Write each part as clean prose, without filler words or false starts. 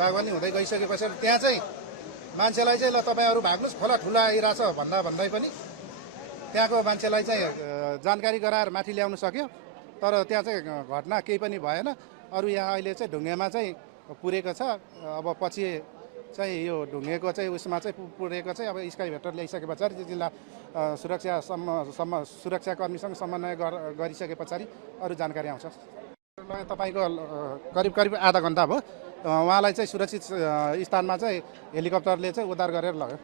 बागवानी हुँदै गइसकेपछि त्यहाँ चाहिँ मान्छेलाई चाहिँ ल तपाईँहरू भाग्नुहोस् खोला ठुला आइरहेछ भन्दै पनि त्यहाँको मान्छेलाई चाहिँ जानकारी गराएर माथि ल्याउन सक्यो। तर त्यहाँ चाहिँ घटना केही पनि भएन। अरू यहाँ अहिले चाहिँ ढुङ्गेमा चाहिँ पुरेको छ। अब पछि चाहिँ यो ढुङ्गेको चाहिँ उसमा चाहिँ पुरेको चाहिँ अब स्काई भेक्टर ल्याइसके पछाडि जिल्ला सुरक्षाकर्मीसँग समन्वय गरिसके पछाडि अरू जानकारी आउँछ। तपाईँको करिब आधा घन्टा भयो। उहाँलाई चाहिँ सुरक्षित स्थानमा चाहिँ हेलिकप्टरले चाहिँ उद्धार गरेर लग्यो।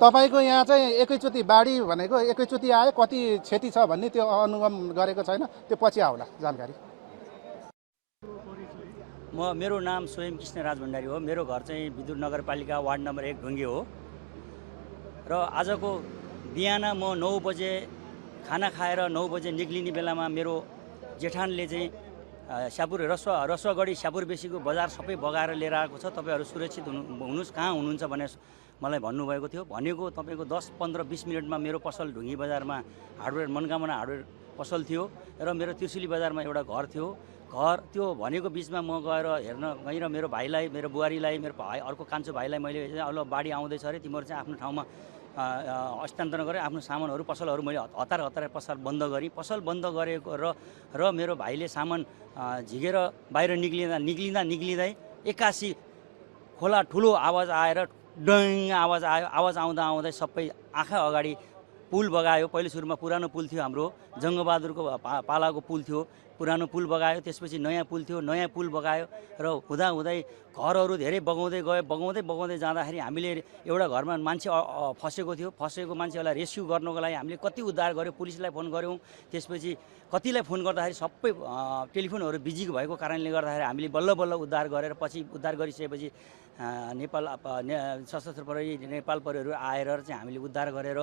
तपाईँको यहाँ चाहिँ एकैचोटि बाढी भनेको एकैचोटि आयो, कति क्षति छ भन्ने त्यो अनुगम गरेको छैन, त्यो पछि आउला जानकारी। मेरो नाम स्वयं कृष्ण राज भण्डारी हो। मेरो घर चाहिँ विदुर नगरपालिका वार्ड नम्बर 1 ढुङ्गे हो र आजको बिहान म 9 बजे खाना खाएर 9 बजे निक्लिने बेलामा मेरो जेठानले चाहिँ स्यापुर रसुवागढी स्यापुर बेसीको बजार सबै बगाएर लिएर आएको छ, तपाईँहरू सुरक्षित हुनुहोस्, कहाँ हुनुहुन्छ भनेर मलाई भन्नुभएको थियो। भनेको तपाईँको 10-15-20 मिनटमा मेरो पसल ढुङ्गी बजारमा हार्डवेयर मनकामना हार्डवेयर पसल थियो र मेरो त्रिशुली बजारमा एउटा घर थियो। घर त्यो भनेको बिचमा म गएर हेर्न गएर मेरो भाइलाई, मेरो बुहारीलाई, मेरो भाइ अर्को कान्छो भाइलाई मैले अब बाढी आउँदैछ अरे, तिमीहरू चाहिँ आफ्नो ठाउँमा हस्तान्तरण गरेँ। आफ्नो सामानहरू पसलहरू मैले हतार पसल बन्द गरेँ। पसल बन्द गरेको र मेरो भाइले सामान झिकेर बाहिर निक्लिँदै एक्कासी खोला ठुलो आवाज आएर डङ आवाज आयो। आवाज आउँदा सबै आँखा अगाडि पुल बगायो। पहिलो सुरुमा पुरानो पुल थियो, हाम्रो जङ्गबहादुरको पालाको पुल थियो, पुरानो पुल बगायो। त्यसपछि नयाँ पुल थियो, नयाँ पुल बगायो र हुँदै घरहरू धेरै बगाउँदै गयो। बगाउँदै जाँदाखेरि हामीले एउटा घरमा मान्छे फसेको थियो। फसेको मान्छेलाई रेस्क्यु गर्नको लागि हामीले कति उद्धार गऱ्यौँ, पुलिसलाई फोन गऱ्यौँ। त्यसपछि कतिलाई फोन गर्दाखेरि सबै टेलिफोनहरू बिजी भएको कारणले गर्दाखेरि हामीले बल्ल उद्धार गरेर पछि उद्धार गरिसकेपछि नेपाल सशस्त्र प्रहरी नेपाल प्रहरीहरू आएर चाहिँ हामीले उद्धार गरेर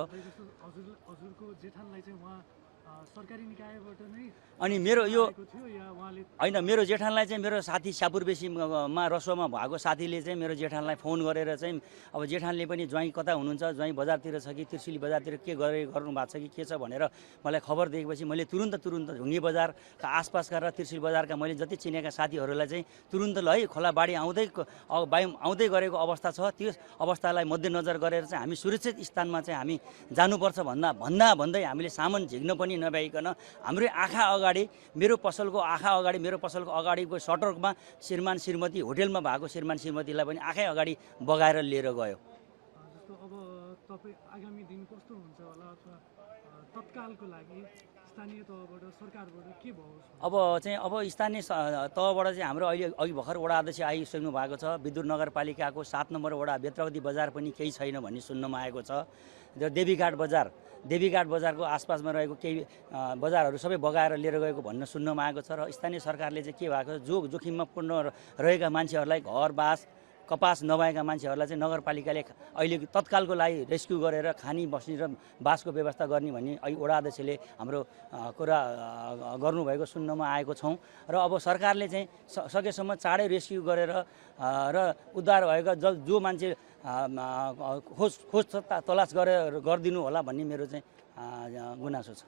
अनि मेरो यो होइन, मेरो जेठानलाई चाहिँ मेरो साथी स्यापुर बेसीमा रसुवामा भएको साथीले चाहिँ मेरो जेठानलाई फोन गरेर चाहिँ अब जेठानले पनि ज्वाइँ कता हुनुहुन्छ, ज्वाइँ बजारतिर छ कि त्रिशुली बजारतिर के गर्नु भएको छ कि के छ भनेर मलाई खबर दिएपछि मैले तुरुन्त ढुङ्गे बजारका आसपासका र त्रिशुली बजारका मैले जति चिनेका साथीहरूलाई चाहिँ तुरुन्त ल है खोला बाढी आउँदै गरेको अवस्था छ, त्यो अवस्थालाई मध्यनजर गरेर चाहिँ हामी सुरक्षित स्थानमा चाहिँ हामी जानुपर्छ भन्दै हामीले सामान झिक्न पनि नभ्याइकन हाम्रो आँखा अगाडि मेरो पसलको अगाडिको सटरमा श्रीमान श्रीमती होटेलमा भएको श्रीमान श्रीमतीलाई पनि आँखै अगाडि बगाएर लिएर गयो। अब तपाईँ आगामी दिन कस्तो हुन्छ होला अथवा तत्कालको लागि स्थानीय तहबाट सरकारबाट के भयो? अब स्थानीय तहबाट चाहिँ हाम्रो अघि भर्खर वडा अध्यक्ष आइसक्नु भएको छ। विदुर नगरपालिकाको 7 नम्बर वडा बेत्रावती बजार पनि केही छैन भन्ने सुन्नमा आएको छ। देवीघाट बजारको आसपासमा रहेको केही बजारहरू सबै बगाएर लिएर गएको भन्न सुन्नमा आएको छ। र स्थानीय सरकारले चाहिँ के भएको छ, जोखिममा पूर्ण रहेका मान्छेहरूलाई घरबास कपास नभएका मान्छेहरूलाई चाहिँ नगरपालिकाले अहिले तत्कालको लागि रेस्क्यु गरेर खानी बस्ने र बासको व्यवस्था गर्ने भन्ने वडा अध्यक्षले हाम्रो कुरा गर्नुभएको सुन्नमा आएको छौँ। र अब सरकारले चाहिँ सकेसम्म चाँडै रेस्क्यु गरेर र उद्धार भएका जो मान्छे खोज तलास गरिदिनु होला भन्ने मेरो चाहिँ गुनासो छ।